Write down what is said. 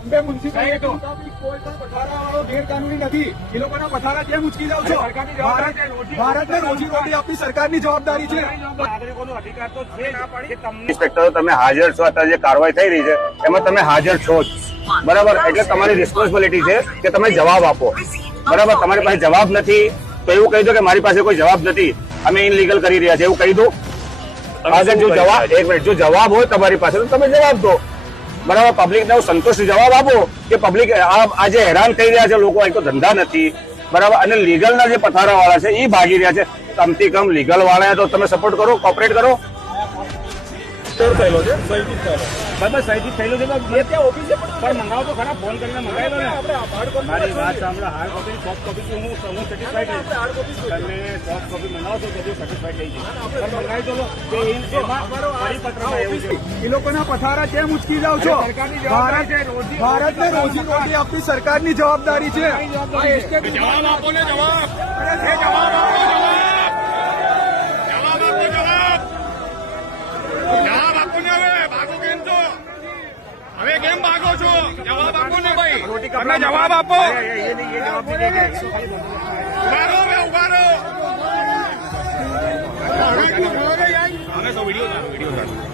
Bombay municipality કોઈ પણ પથારાવાળો ગેરકાનૂની નથી. એ લોકોના પથારા કેમ ઉચકી જાવ છો? ભારતને રોજીરોટી આપની સરકારની જવાબદારી છે. નાગરિકોનો અધિકાર તો છે કે તમને ઇન્સ્પેક્ટરો તમે હાજર છો, અત્યારે જે કાર્યવાહી થઈ રહી છે એમાં તમે હાજર છો જ, બરાબર. એટલે તમારી રિસ્પોન્સિબિલિટી છે કે તમે જવાબ આપો, બરાબર. તમારી પાસે જવાબ નથી તો એવું કહી દો કે મારી પાસે કોઈ જવાબ નથી, અમે ઇનલીગલ કરી રહ્યા છે, એવું કહી દો. આગળ જો જવાબ એક મિનિટ જો જવાબ હોય તમારી પાસે તો તમે જવાબ દો, બરાબર. પબ્લિકને સંતોષથી જવાબ આપો કે પબ્લિક આજે હેરાન થઈ રહ્યા છે, લોકો અહીં તો ધંધા નથી, બરાબર. અને લીગલના જે પથારા વાળા છે એ ભાગી રહ્યા છે. કમથી કમ લીગલ વાળા તો તમે સપોર્ટ કરો, કોઓપરેટ કરો. થયેલો છે બરાબર, સહીથી થયેલું છે ત્યાં ઓફિસે પણ મંગાવો તો ખરા, ફોન કરીને મંગાવી લો ને. મારી વાત સાંભળો, હાર્ડ કોપી સોફ્ટ કોપી હું સેટિસ્ફાઈડ છું. તમે સોફ્ટ કોપી મંગાવો તો બધું સેટિસ્ફાઈડ થઈ જાય, પણ મંગાવી દો કે એમાં પરિપત્રમાં એવું છે. એ લોકોના પથારા કેમ ઉચકી જાવ છો? ભારતને રોજીરોટી આપની સરકારની જવાબદારી છે. જવાબ આપો ને, જવાબ જવાબ આપો, જવાબ આપો ને. હવે ભાગો કેમ છો? હવે કેમ ભાગો છો? જવાબ આપો ને ભાઈ, તમે જવાબ આપો. ઉભા રહો. અમે તો વિડીયો